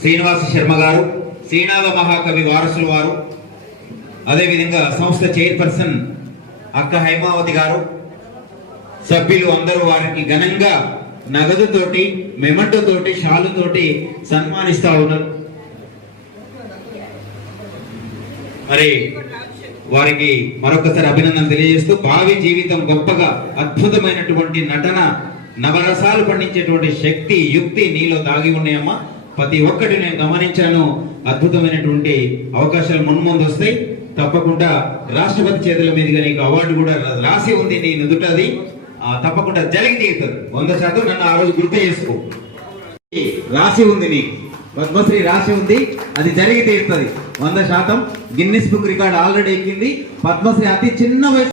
శ్రీనివాస శర్మ గారు, శ్రీనాథ మహాకవి వారసులు వారు, అదేవిధంగా సంస్థ చైర్పర్సన్ అక్క హైమావతి గారు, సభ్యులు అందరూ వారికి ఘనంగా నగదుతోటి, మెమంటోతోటి, షాలుతోటి సన్మానిస్తా ఉన్నారు. మరి వారికి మరొకసారి అభినందన తెలియజేస్తూ, భావి జీవితం గొప్పగా అద్భుతమైనటువంటి నటన, నవరసాలు పండించేటువంటి శక్తి, యుక్తి నీలో దాగి ఉన్నాయమ్మా. ప్రతి ఒక్కటి నేను గమనించాను. అద్భుతమైనటువంటి అవకాశాలు మున్ముందు వస్తాయి. తప్పకుండా రాష్ట్రపతి చేతుల మీదుగా నీకు అవార్డు కూడా రాసి ఉంది నీ నుదుటది. తప్పకుండా జరిగి తీరుతుంది 100%. నన్ను ఆ రోజు గుర్తు చేసుకో. రాసి ఉంది నీకు పద్మశ్రీ రాసి ఉంది, అది జరిగి తీరుతుంది 100%. గిన్నిస్ బుక్ రికార్డ్ ఆల్రెడీ ఎక్కింది. పద్మశ్రీ అతి చిన్న వయసు